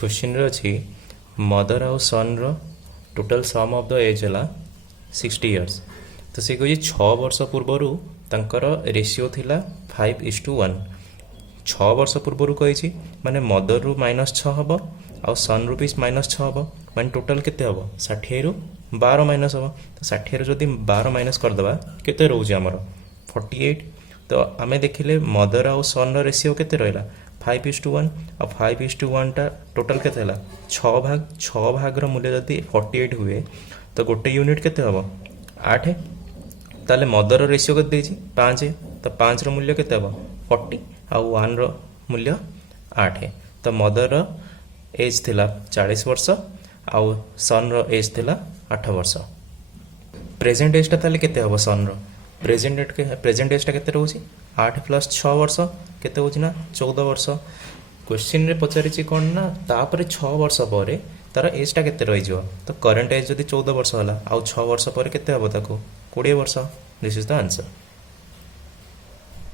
Question रे अछि mother आउ सन रो total sum of the age है 60 इयर्स। तो सी कही 6 वर्ष पूर्वर तांकर रेशियो थिला 5:1। 6 वर्ष पूर्वर कही माने मदर रु -6 हम आउ सन रु भी -6 हम माने टोटल केते हम 60 रु 12 माइनस हम। तो 60 रु जदि 12 माइनस करदे केते रोचे आमर 48। तो आम देखिले मदर आउ सन रो रेशियो केते रहिला 5:1 आ 5:1 टा टोटल केते हला 6 भाग मूल्य जदि 48 हुए तो गोटे यूनिट केते हम 8। ताले मदर रेशियो केते देछि 5। तो 5 रो मूल्य केते हम 40 आ 1 रो मूल्य 8। तो मदर एज थिला 40 वर्ष आ सन रो एज थिला 8 वर्ष। प्रेजेंट एज टा ताले केते हम सन रो प्रेजेंट एज टा केते रहउछि 8 + 6 वर्ष केते होछि ना 14 वर्ष। क्वेश्चन रे पचारिछि कोन ना तापर 6 वर्ष पर तार एज टा केते रहि जिवो। तो करंट एज जदि 14 वर्ष होला आ 6 वर्ष पर केते हबो ताको 20 वर्ष। This is the answer.